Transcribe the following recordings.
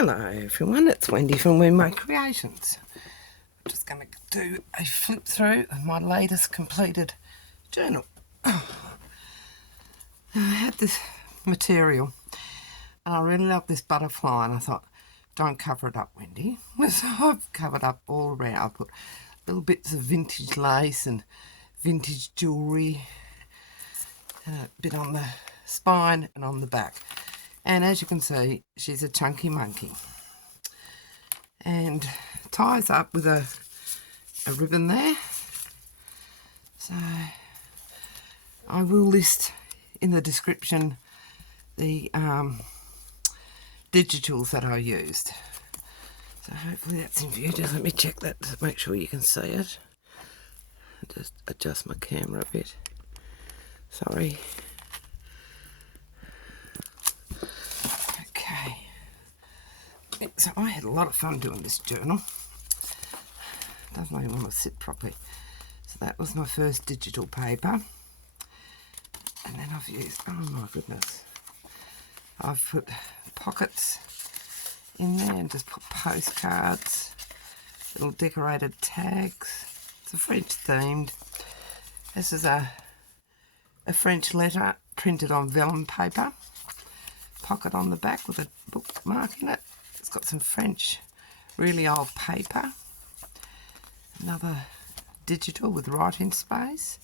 Hello everyone, it's Wendy from Wendy Creations. I'm just going to do a flip through of my latest completed journal. I had this material and I really love this butterfly, and I thought, don't cover it up, Wendy. So I've covered up all around. I put little bits of vintage lace and vintage jewellery and a bit on the spine and on the back. And as you can see, she's a chunky monkey. And ties up with a ribbon there. So I will list in the description the digitals that I used. So hopefully that's in view. Just let me check that to make sure you can see it. Just adjust my camera a bit. Sorry. Okay. So I had a lot of fun doing this journal. Doesn't even want to sit properly. So that was my first digital paper. And then I've used, oh my goodness, I've put pockets in there and just put postcards, little decorated tags. It's a French themed. This is a French letter printed on vellum paper. Pocket on the back with a bookmark in it. It's got some French, really old paper. Another digital with writing space.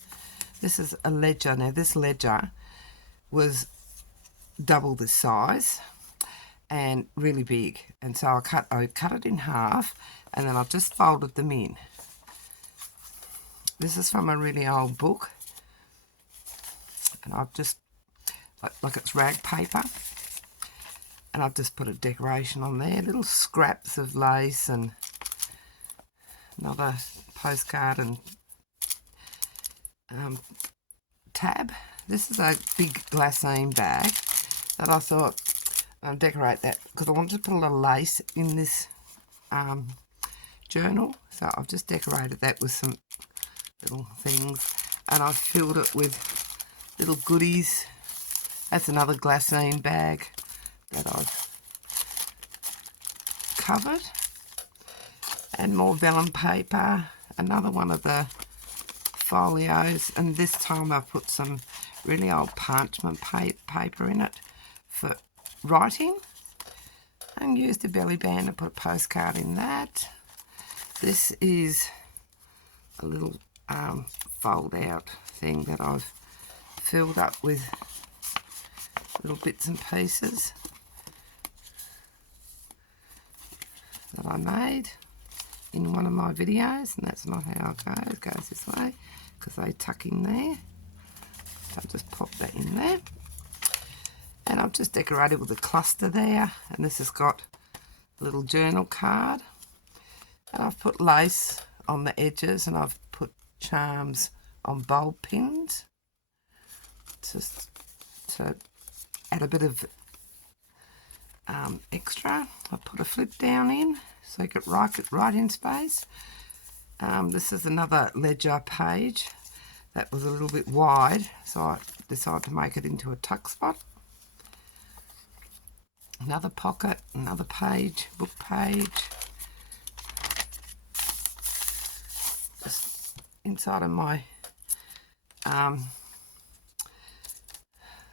This is a ledger. Now this ledger was double this size and really big, and so I cut it in half, and then I've just folded them in. This is from a really old book, and I've just like it's rag paper, and I've just put a decoration on there, little scraps of lace and another postcard and tab. This is a big glassine bag that I thought I'd decorate that because I wanted to put a little lace in this journal. So I've just decorated that with some little things, and I've filled it with little goodies. That's another glassine bag that I've covered, and more vellum paper, another one of the folios, and this time I put some really old parchment paper in it for writing, and used a belly band and put a postcard in that. This is a little fold out thing that I've filled up with little bits and pieces that I made in one of my videos, and that's not how it goes. It goes this way because they tuck in there. So I'll just pop that in there, and I've just decorated with a cluster there, and this has got a little journal card, and I've put lace on the edges, and I've put charms on bulb pins just to add a bit of extra. I put a flip down in so you get right in space. This is another ledger page that was a little bit wide, so I decided to make it into a tuck spot. Another pocket, another page, book page. Just inside of my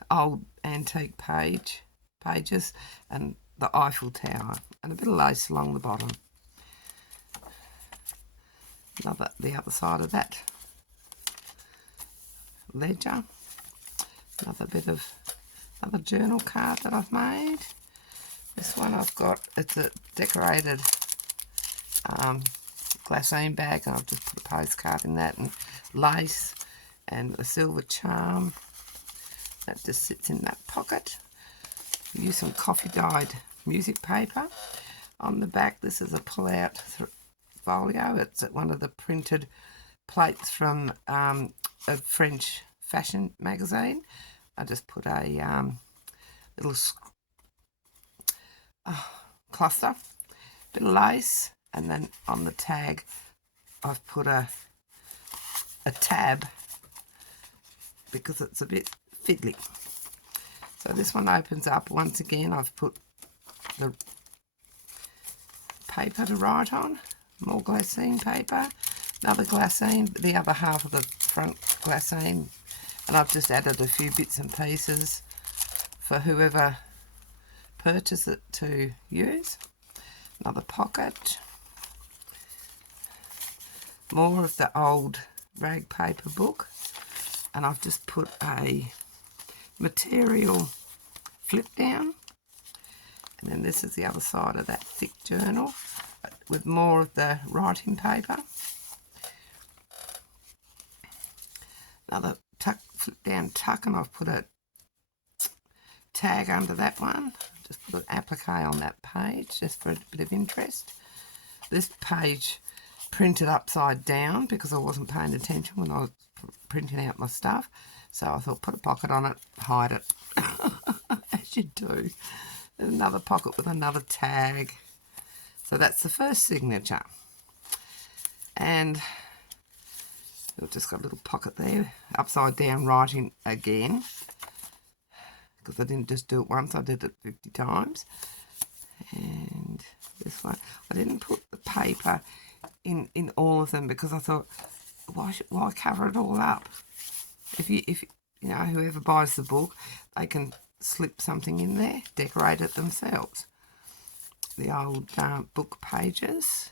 old antique pages, and the Eiffel Tower, and a bit of lace along the bottom. The other side of that ledger, another journal card that I've made. This one I've got, it's a decorated glassine bag, and I've just put a postcard in that, and lace and a silver charm that just sits in that pocket. Use some coffee dyed music paper on the back. This is a pull out folio. It's one of the printed plates from a French fashion magazine. I just put a little cluster, bit of lace, and then on the tag I've put a tab because it's a bit fiddly. So this one opens up. Once again, I've put the paper to write on. More glassine paper. Another glassine, the other half of the front glassine. And I've just added a few bits and pieces for whoever purchase it to use. Another pocket. More of the old rag paper book. And I've just put a material flip down. And then this is the other side of that thick journal with more of the writing paper. Another flip down tuck, and I've put a tag under that one. Just put an applique on that page just for a bit of interest. This page printed upside down because I wasn't paying attention when I was printing out my stuff. So I thought, put a pocket on it, hide it, as you do. And another pocket with another tag. So that's the first signature. And we've just got a little pocket there, upside down writing again. Because I didn't just do it once, I did it 50 times. And this one, I didn't put the paper in all of them because I thought, why cover it all up? If you know, whoever buys the book, they can slip something in there, decorate it themselves. The old book pages,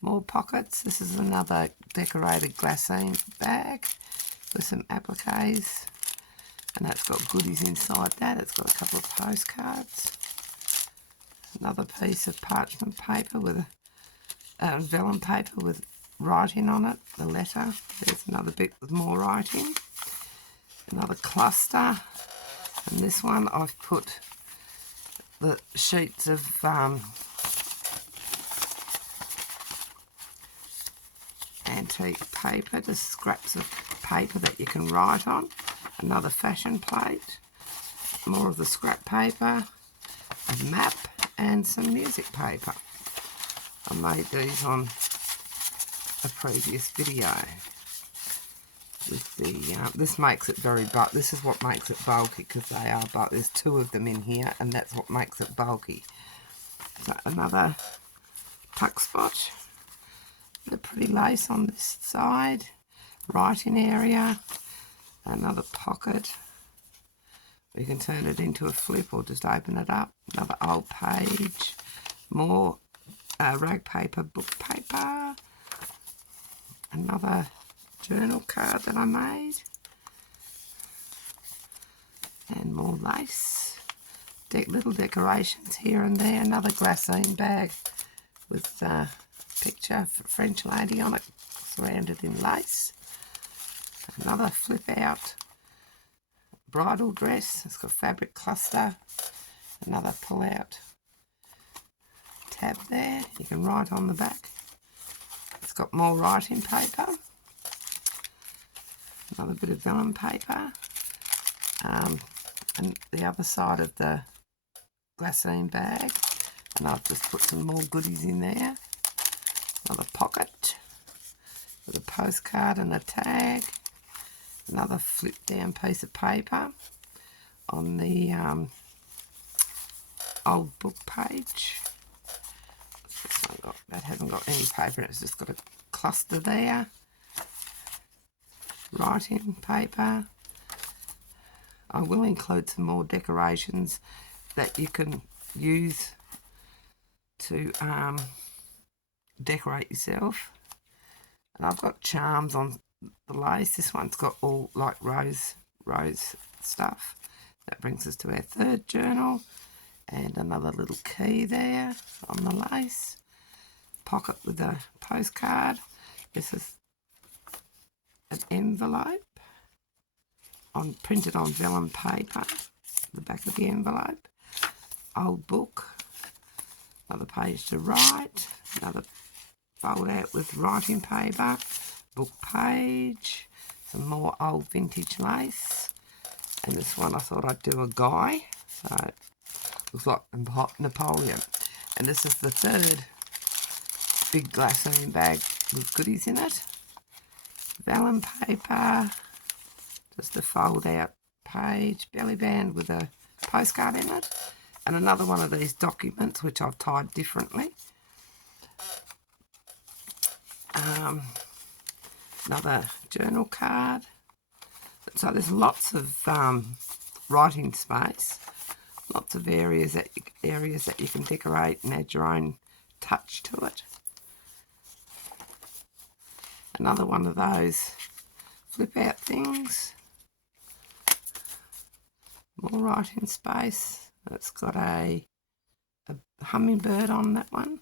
more pockets. This is another decorated glassine bag with some appliques, and that's got goodies inside that. It's got a couple of postcards. Another piece of parchment paper with vellum paper with writing on it, the letter. There's another bit with more writing. Another cluster. And this one I've put the sheets of antique paper, just scraps of paper that you can write on. Another fashion plate. More of the scrap paper. A map and some music paper. I made these on a previous video. With the this makes it very bulky. This is what makes it bulky because they are bulky. There's two of them in here, and that's what makes it bulky. So another tuck spot. A pretty lace on this side. Writing area. Another pocket. You can turn it into a flip or just open it up. Another old page. More rag paper, book paper. Another journal card that I made. And more lace. Little decorations here and there. Another glassine bag with a picture of a French lady on it, surrounded in lace. Another flip out bridal dress. It's got fabric cluster. Another pull out tab there. You can write on the back. It's got more writing paper. Another bit of vellum paper. And the other side of the glassine bag. And I've just put some more goodies in there. Another pocket with a postcard and a tag. Another flip down piece of paper on the old book page. That hasn't got any paper, it's just got a cluster there. Writing paper. I will include some more decorations that you can use to decorate yourself. And I've got charms on the lace. This one's got all like rose stuff. That brings us to our third journal. And another little key there on the lace. Pocket with a postcard. This is an envelope printed on vellum paper. The back of the envelope. Old book. Another page to write. Another fold out with writing paper. Book page. Some more old vintage lace. And this one I thought I'd do a guy. So it looks like Napoleon. And this is the third big glassine bag with goodies in it. Vellum paper. Just a fold out page. Belly band with a postcard in it. And another one of these documents which I've tied differently. Another journal card. So there's lots of writing space, lots of areas that you can decorate and add your own touch to it. Another one of those flip out things. More writing space. It's got a hummingbird on that one.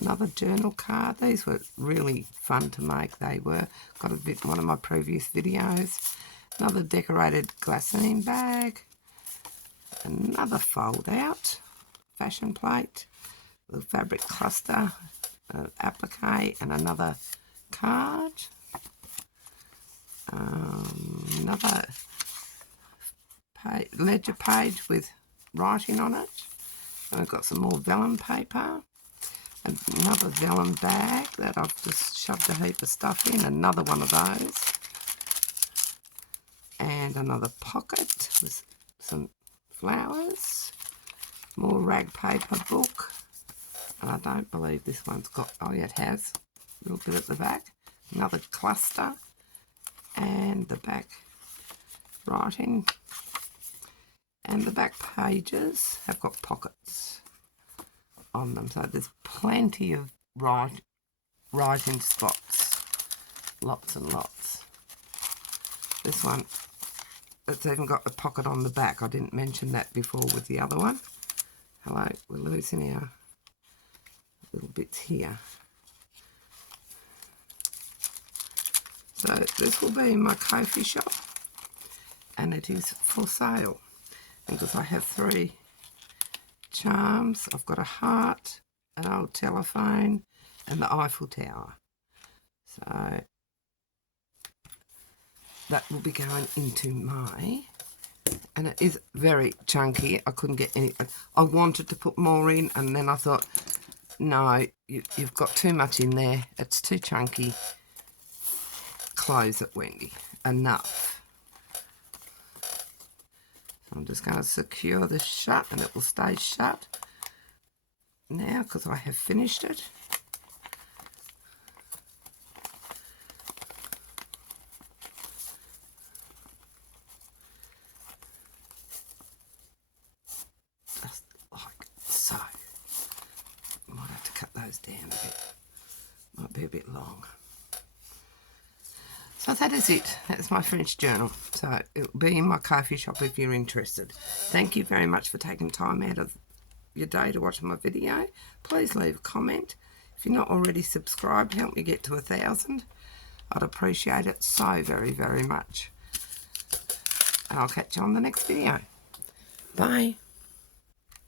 Another journal card. These were really fun to make. They were. Got a bit in one of my previous videos. Another decorated glassine bag. Another fold out fashion plate. A fabric cluster, applique, and another card. Another ledger page with writing on it. And I've got some more vellum paper. Another vellum bag that I've just shoved a heap of stuff in. Another one of those. And another pocket with some flowers. More rag paper book. And I don't believe this one's got... Oh, yeah, it has. A little bit at the back. Another cluster. And the back writing. And the back pages have got pockets on them. So there's plenty of writing spots. Lots and lots. This one, it's even got a pocket on the back. I didn't mention that before with the other one. Hello, we're losing our little bits here. So this will be in my Ko-fi shop. And it is for sale. Because I have 3 charms. I've got a heart, an old telephone, and the Eiffel Tower. So that will be going into my... And it is very chunky. I couldn't get any... I wanted to put more in, and then I thought, no, you've got too much in there. It's too chunky. Close it, Wendy. Enough. I'm just going to secure this shut, and it will stay shut now because I have finished it. Just like so. Might have to cut those down a bit. Might be a bit long. So that is it. That's my French journal. So it will be in my Ko-fi shop if you're interested. Thank you very much for taking time out of your day to watch my video. Please leave a comment. If you're not already subscribed, help me get to 1,000. I'd appreciate it so very, very much. And I'll catch you on the next video. Bye.